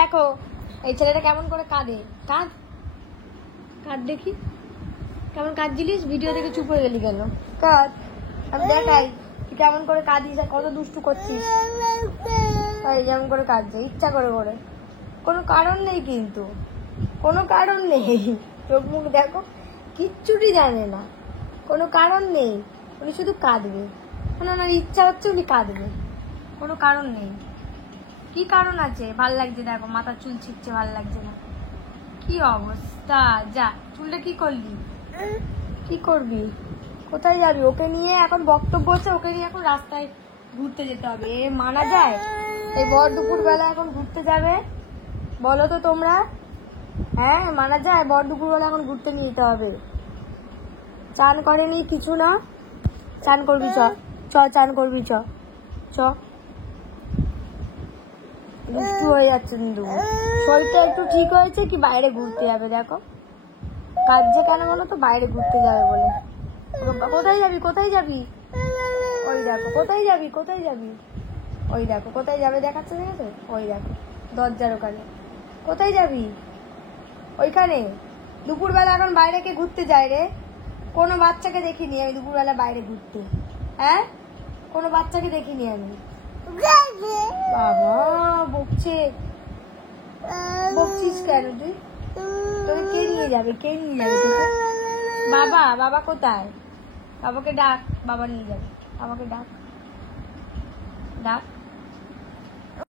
দেখো এই ছেলেটা কেমন করে কাঁদে। কাঁদ কাঁদ দেখি কেমন কাঁদছিলিস, ভিডিও দেখে চুপ হয়ে গেলি কেন? কাঁদ, আমি দেখাই তুই কেমন করে কাঁদিস আর কত দুষ্টু করছিস। যেমন করে কাঁদছে ইচ্ছা করে করে, কোনো কারণ নেই, কিন্তু কোনো কারণ নেই। চোখ মুখ দেখো, কিচ্ছুটি জানে না, কোনো কারণ নেই, উনি শুধু কাঁদবে। ওনার ইচ্ছা হচ্ছে উনি কাঁদবে, কোনো কারণ নেই। কি কারণ আছে? ভাল লাগছে দেখো, মাথার চুল ছিটছে, ভাল লাগছে না। কি অবস্থা, যা চুলটা কি করলি, কি করবি, কোথায় যাবি? ওকে নিয়ে এখন বক্তব্য হচ্ছে, ওকে নিয়ে এখন রাস্তায় ঘুরতে যেতে হবে। এ মানা যায়? এই ভর দুপুর বেলা এখন ঘুরতে যাবে? বলো তো তোমরা, হ্যাঁ মানা যায়? ভর দুপুর বেলা এখন ঘুরতে নিয়ে যেতে হবে? চান করেনি কিছু না, চান করবি, চ চ চান করবি, চ চ। দুষ্টু হয়ে যাচ্ছে কিন্তু। শরীরটা একটু ঠিক হয়েছে কি বাইরে ঘুরতে যাবে? দেখো কাঁদছে কেন বলো তো? বাইরে ঘুরতে যাবে বলে। কোথায় যাবি, কোথায় যাবি? ওই দেখো কোথায় যাবি, কোথায় যাবি? ওই দেখো কোথায় যাবে দেখাচ্ছে, দেখেছো? ওই দেখো দরজার ওখানে। কোথায় যাবি? ওইখানে। দুপুরবেলা এখন বাইরে কে ঘুরতে যায় রে? কোনো বাচ্চাকে দেখিনি আমি দুপুরবেলা বাইরে ঘুরতে। হ্যাঁ, কোনো বাচ্চাকে দেখিনি আমি। বাবা বকছে, বকছিস কেন তুই? তোকে কে নিয়ে যাবে, কে নিয়ে যাবে তোকে? বাবা, বাবা কোথায়? বাবাকে ডাক, বাবা নিয়ে যাবে। বাবাকে ডাক, ডাক।